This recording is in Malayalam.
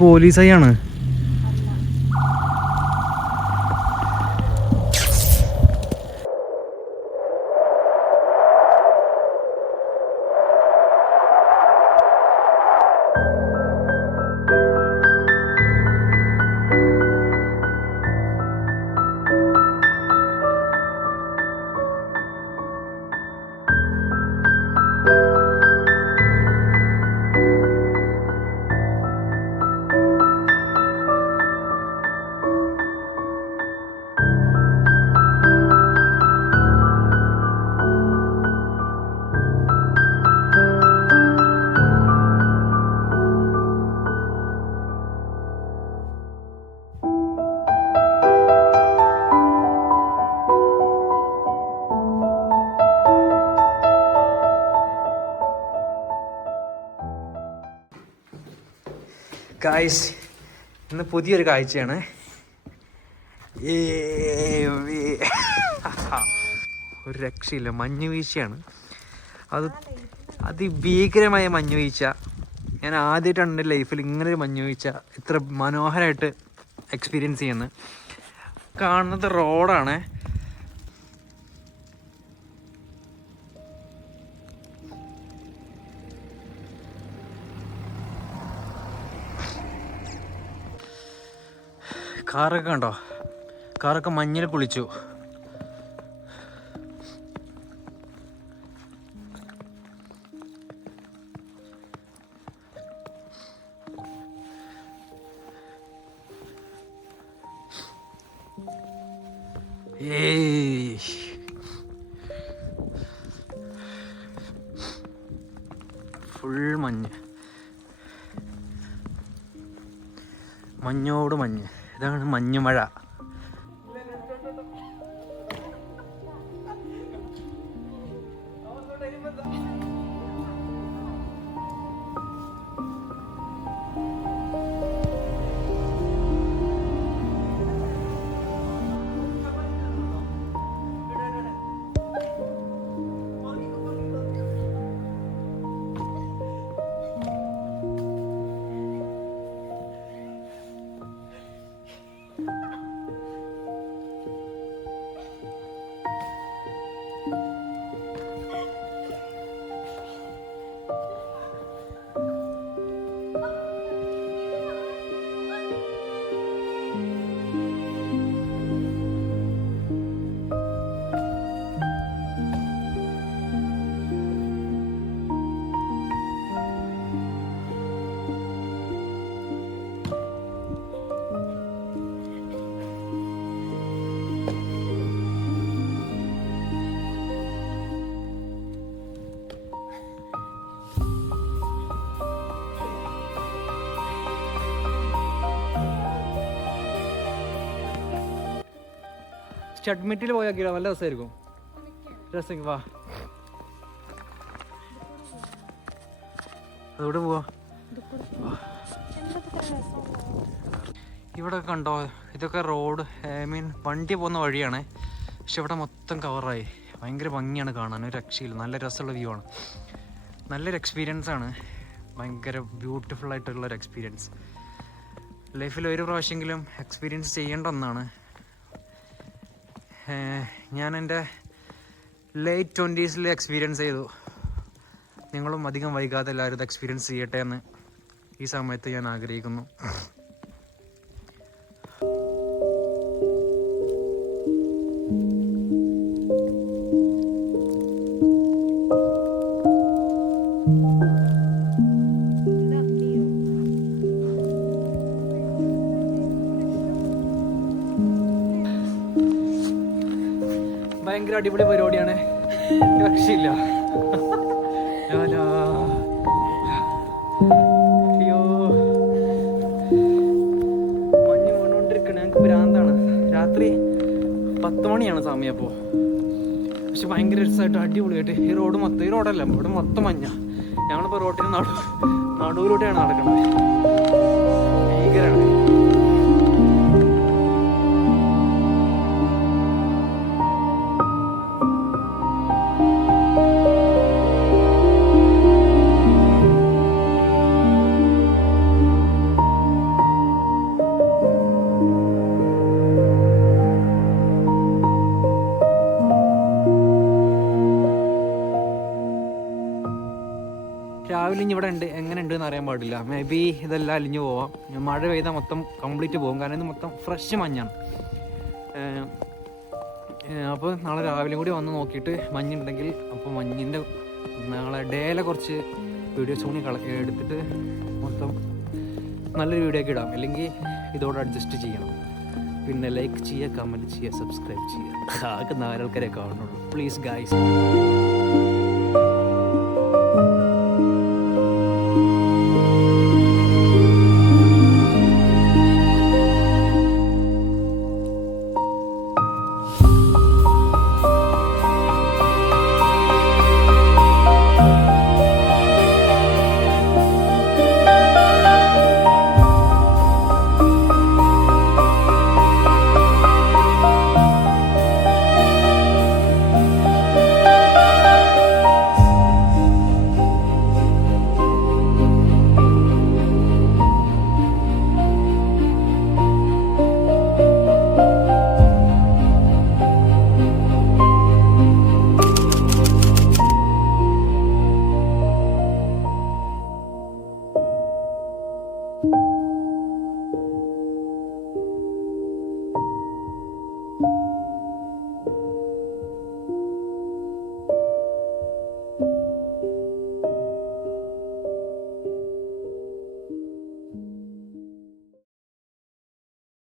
പോലീസാണ്. ഗായ്സ്, ഇന്ന് പുതിയൊരു കാഴ്ചയാണ്. ഒരു രക്ഷയില്ല, മഞ്ഞ് വീഴ്ചയാണ്. അതിഭീകരമായ മഞ്ഞ് വീഴ്ച. ഞാൻ ആദ്യമായിട്ടാണ് എൻ്റെ ലൈഫിൽ ഇങ്ങനൊരു മഞ്ഞ് വീഴ്ച ഇത്ര മനോഹരമായിട്ട് എക്സ്പീരിയൻസ് ചെയ്യുന്നത്. കാണുന്നത് റോഡാണ്. കാറൊക്കെ കണ്ടോ? കാറൊക്കെ മഞ്ഞിൽ കുളിച്ചു. ഫുൾ മഞ്ഞ്, മഞ്ഞോട് മഞ്ഞ്. ഇതാണ് മഞ്ഞുമഴ. ഷഡ്മിറ്റിൽ പോയാക്കില്ല, നല്ല രസമായിരിക്കും. രസം. വാ, അതോടെ പോവാ. ഇവിടെ കണ്ടോ, ഇതൊക്കെ റോഡ്, വണ്ടി പോകുന്ന വഴിയാണ്. പക്ഷെ ഇവിടെ മൊത്തം കവറായി. ഭയങ്കര ഭംഗിയാണ് കാണാൻ, ഒരു രക്ഷയില്ല. നല്ല രസമുള്ള വ്യൂ ആണ്. നല്ലൊരു എക്സ്പീരിയൻസ് ആണ്. ഭയങ്കര ബ്യൂട്ടിഫുൾ ആയിട്ടുള്ളൊരു എക്സ്പീരിയൻസ്. ലൈഫിൽ ഒരു പ്രാവശ്യമെങ്കിലും എക്സ്പീരിയൻസ് ചെയ്യേണ്ട ഒന്നാണ്. ഞാൻ എൻ്റെ ലേറ്റ് 20s എക്സ്പീരിയൻസ് ചെയ്തു. നിങ്ങളും അധികം വൈകാതെ എല്ലാവരും ഇത് എക്സ്പീരിയൻസ് ചെയ്യട്ടെ എന്ന് ഈ സമയത്ത് ഞാൻ ആഗ്രഹിക്കുന്നു. ഭയങ്കര അടിപൊളി പരിപാടിയാണ്, രക്ഷയില്ല. അയ്യോ, മഞ്ഞ് വീണുകൊണ്ടിരിക്കണേ, ഞങ്ങൾക്ക് ഭ്രാന്താണ്. രാത്രി 10 മണിയാണ് സമയം അപ്പോൾ. പക്ഷെ ഭയങ്കര രസമായിട്ട് അടിപൊളിയായിട്ട് ഈ റോഡ് മൊത്തം, ഈ റോഡല്ല, ഇവിടെ മൊത്തം മഞ്ഞ. ഞങ്ങളിപ്പോൾ റോഡിന് നടുവിലൂടെയാണ് നടക്കുന്നത്. ഭീകരമാണ്. രാവിലെ ഇനി ഇവിടെ ഉണ്ട് എങ്ങനെ ഉണ്ട് എന്ന് അറിയാൻ പാടില്ല. മേ ബി ഇതെല്ലാം അലിഞ്ഞു പോവാം. മഴ പെയ്താൽ മൊത്തം കംപ്ലീറ്റ് പോകും, കാരണം ഇത് മൊത്തം ഫ്രഷ് മഞ്ഞാണ്. അപ്പോൾ നാളെ രാവിലെ കൂടി വന്ന് നോക്കിയിട്ട് മഞ്ഞുണ്ടെങ്കിൽ അപ്പോൾ മഞ്ഞിൻ്റെ നാളെ ഡേയിലെ കുറച്ച് വീഡിയോസ് കൂടി എടുത്തിട്ട് മൊത്തം നല്ലൊരു വീഡിയോ ഒക്കെ ഇടാം. അല്ലെങ്കിൽ ഇതോടെ അഡ്ജസ്റ്റ് ചെയ്യണം. പിന്നെ ലൈക്ക് ചെയ്യുക, കമൻറ്റ് ചെയ്യുക, സബ്സ്ക്രൈബ് ചെയ്യുക. ആകെ 4 ആൾക്കാരെ കാണുന്നുള്ളൂ. Please guys.